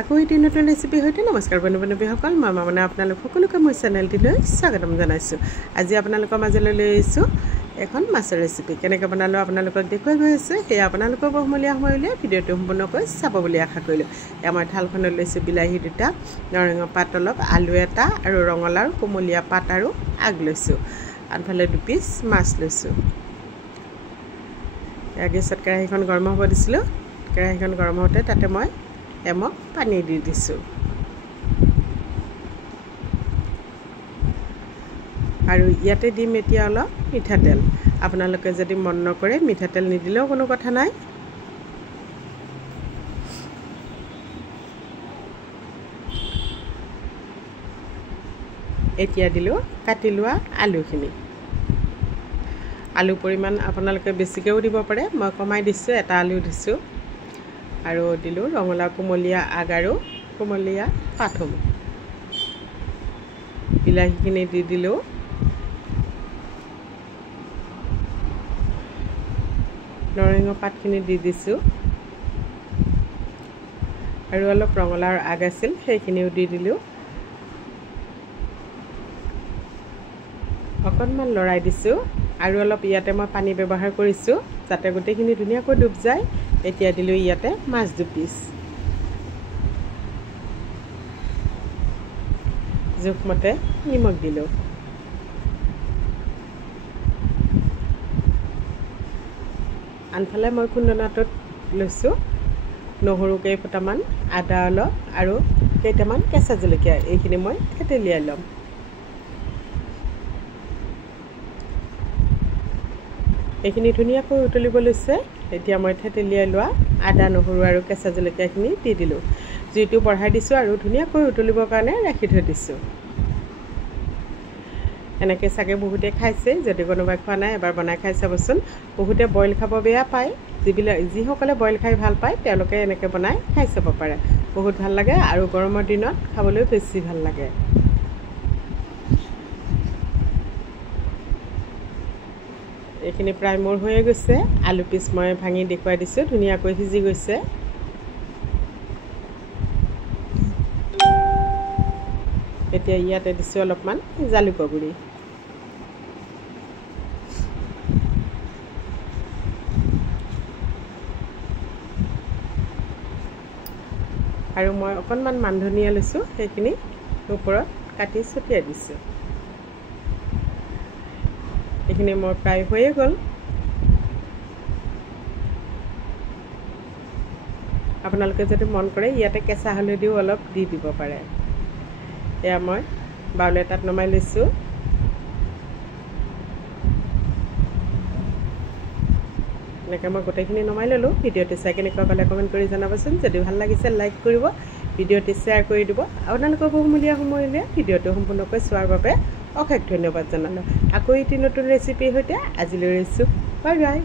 আকৌ এটি নতুন ৰেচিপি হয়তো নমস্কাৰ বন্ধু-বান্ধৱীসকল মই মানে আপোনালোক সকলোকে মোৰ চেনেলটিলৈ স্বাগতম জনাইছোঁ। আজি আপোনালোকৰ মাজলৈ লৈ আহিছোঁ এখন মাছৰ ৰেচিপি। কেনেকৈ বনালোঁ আপোনালোকক দেখুৱাই গৈ আছোঁ। সেয়া আপোনালোকৰ বহুমূলীয়া সময় উলিয়াই ভিডিঅ'টো সম্পূৰ্ণকৈ চাব বুলি আশা কৰিলোঁ। মই থালখনত লৈছোঁ বিলাহী 2টা, নৰসিংহ পাত অলপ, আলু 1টা আৰু ৰঙালাও কোমলীয়া পাত আৰু আগ লৈছোঁ। আনফালে 2 পিচ মাছ লৈছোঁ। গেছত কেৰাহীখন গৰম হ'ব দিছিলোঁ। কেৰাহীখন গৰম হওঁতে তাতে মই এমক পানী দি দিছোঁ আৰু ইয়াতে দিম এতিয়া অলপ মিঠাতেল। আপোনালোকে যদি মন নকৰে মিঠাতেল নিদিলেও কোনো কথা নাই। এতিয়া দিলোঁ কাটি লোৱা আলুখিনি। আলু পৰিমাণ আপোনালোকে বেছিকৈও দিব পাৰে, মই কমাই দিছোঁ, 1টা আলু দিছোঁ আৰু দিলোঁ ৰঙালাও কোমলীয়া আগ আৰু কোমলীয়া পাতসমূহ। বিলাহীখিনি দি দিলোঁ। নৰসিংহ পাতখিনি দি দিছোঁ আৰু অলপ ৰঙালাওৰ আগ আছিল সেইখিনিও দি দিলোঁ। অকণমান লৰাই দিছোঁ আৰু অলপ ইয়াতে মই পানী ব্যৱহাৰ কৰিছোঁ যাতে গোটেইখিনি ধুনীয়াকৈ ডুব যায়। এতিয়া দিলোঁ ইয়াতে মাছ 2 পিচ। জোখমতে নিমখ দিলোঁ। আনফালে মই খুন্দনাটোত লৈছোঁ নহৰু কেইফুটামান, আদা অলপ আৰু কেইটামান কেঁচা জলকীয়া। এইখিনি মই থেতেলিয়াই ল'ম। এইখিনি ধুনীয়াকৈ উতলিব লৈছে। এতিয়া মই থেতেলিয়াই লোৱা আদা, নহৰু আৰু কেঁচা জলকীয়াখিনি দি দিলোঁ। জুইটো বঢ়াই দিছোঁ আৰু ধুনীয়াকৈ উতলিবৰ কাৰণে ৰাখি থৈ দিছোঁ। এনেকৈ চাগে বহুতে খাইছে, যদি কোনোবাই খোৱা নাই এবাৰ বনাই খাই চাবচোন। বহুতে বইল খাব বেয়া পায়, যিসকলে বইল খাই ভাল পায় তেওঁলোকে এনেকৈ বনাই খাই চাব পাৰে। বহুত ভাল লাগে আৰু গৰমৰ দিনত খাবলৈ বেছি ভাল লাগে। এইখিনি প্ৰায় মোৰ হৈয়ে গৈছে। আলু পিচ মই ভাঙি দেখুৱাই দিছোঁ, ধুনীয়াকৈ সিজি গৈছে। এতিয়া ইয়াতে দিছোঁ অলপমান জালুকৰ গুড়ি। আৰু মই অকণমান মান ধনিয়া লৈছোঁ, সেইখিনি ওপৰত কাটি ছটিয়াই দিছোঁ। এইখিনি মোৰ প্ৰায় হৈয়ে গ'ল। আপোনালোকে যদি মন কৰে ইয়াতে কেঁচা হালধিও অলপ দি দিব পাৰে। এয়া মই বাউল এটাত নমাই লৈছোঁ। এনেকৈ মই গোটেইখিনি নমাই ল'লোঁ। ভিডিঅ'টো চাই কেনেকুৱা পালে কমেণ্ট কৰি জনাবচোন। যদি ভাল লাগিছে লাইক কৰিব, ভিডিঅ'টো শ্বেয়াৰ কৰি দিব। আপোনালোকৰ বহুমূলীয়া সময় উলিয়াই ভিডিঅ'টো সম্পূৰ্ণকৈ চোৱাৰ বাবে অশেষ ধন্যবাদ জনালোঁ। আকৌ এটি নতুন ৰেচিপিৰ সৈতে আজিলৈ এৰিছোঁ। Bye bye.